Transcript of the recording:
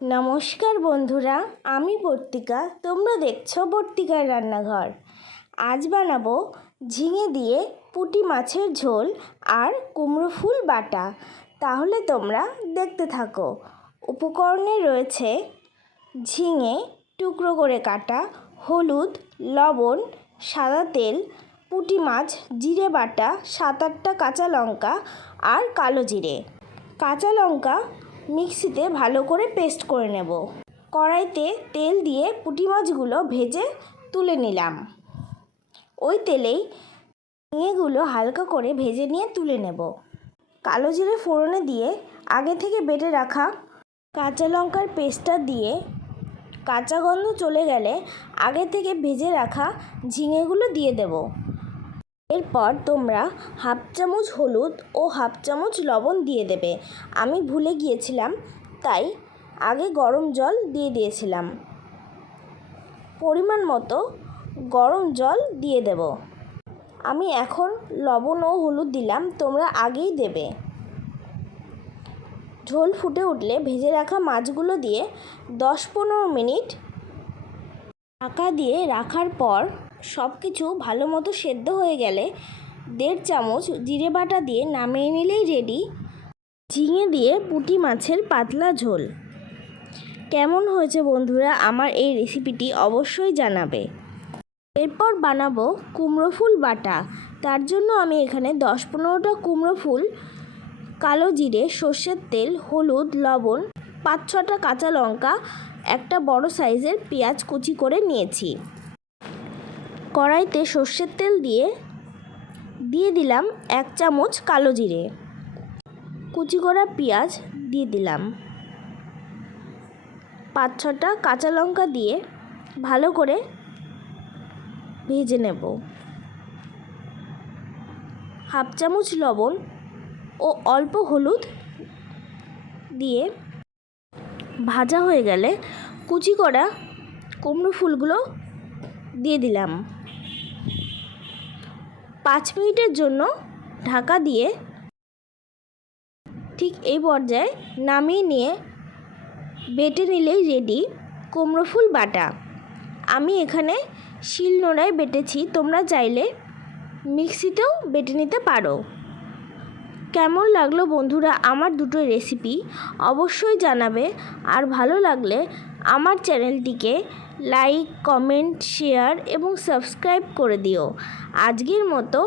নমস্কার বন্ধুরা, আমি বর্তিকা। তোমরা দেখছো বর্তিকার রান্নাঘর। আজ বানাবো ঝিঙে দিয়ে পুঁটি মাছের ঝোল আর কুমড়ো ফুল বাটা। তাহলে তোমরা দেখতে থাকো। উপকরণে রয়েছে ঝিঙে টুকরো করে কাটা, হলুদ, লবণ, সাদা তেল, পুঁটি মাছ, জিরে বাটা, 7-8টা কাঁচা লঙ্কা আর কালো জিরে। কাঁচা লঙ্কা মিক্সিতে ভালো করে পেস্ট করে নেব। কড়াইতে তেল দিয়ে পুঁটি মাছগুলো ভেজে তুলে নিলাম। ওই তেলেই ঝিঙেগুলো হালকা করে ভেজে নিয়ে তুলে নেব। কালো জিরে ফোড়নে দিয়ে আগে থেকে বেটে রাখা কাঁচা লঙ্কার পেস্টটা দিয়ে কাঁচা গন্ধ চলে গেলে আগে থেকে ভেজে রাখা ঝিঙেগুলো দিয়ে দেব। এরপর তোমরা 1/2 চামচ হলুদ ও 1/2 চামচ লবণ দিয়ে দেবে। আমি ভুলে গিয়েছিলাম, তাই আগে গরম জল দিয়ে দিয়েছিলাম। পরিমাণ মতো গরম জল দিয়ে দেব। আমি এখন লবণ ও হলুদ দিলাম, তোমরা আগেই দেবে। ঝোল ফুটে উঠলে ভেজে রাখা মাছগুলো দিয়ে 10-15 মিনিট ঢাকা দিয়ে রাখার পর সব কিছু ভালো মতো সেদ্ধ হয়ে গেলে 1.5 চামচ জিরে বাটা দিয়ে নামিয়ে নিলেই রেডি ঝিঙে দিয়ে পুঁটি মাছের পাতলা ঝোল। কেমন হয়েছে বন্ধুরা আমার এই রেসিপিটি অবশ্যই জানাবে। এরপর বানাবো কুমড়ো ফুল বাটা। তার জন্য আমি এখানে 10-15টা কুমড়ো ফুল, কালো জিরে, সর্ষের তেল, হলুদ, লবণ, 5-6টা কাঁচা লঙ্কা, একটা বড় সাইজের পেঁয়াজ কুচি করে নিয়েছি। কড়াইতে সর্ষের তেল দিয়ে দিলাম 1 চামচ কালো জিরে, কুচি করা পেঁয়াজ দিয়ে দিলাম, 5-6টা কাঁচা লঙ্কা দিয়ে ভালো করে ভেজে নেব। 1/2 চামচ লবণ ও অল্প হলুদ দিয়ে ভাজা হয়ে গেলে কুচি করা কুমড়ো ফুলগুলো দিয়ে দিলাম। 5 মিনিটের জন্য ঢাকা দিয়ে ঠিক এই পর্যায়ে নামিয়ে নিয়ে বেটে নিলেই রেডি কুমড়ো ফুল বাটা। আমি এখানে শিলনোড়ায় বেটেছি, তোমরা চাইলে মিক্সিতেও বেটে নিতে পারো। কেমন লাগলো বন্ধুরা আমার দুটো রেসিপি অবশ্যই জানাবে। আর ভালো লাগলে আমার চ্যানেলটিকে লাইক, কমেন্ট, শেয়ার এবং সাবস্ক্রাইব করে দিও। আজকের মতো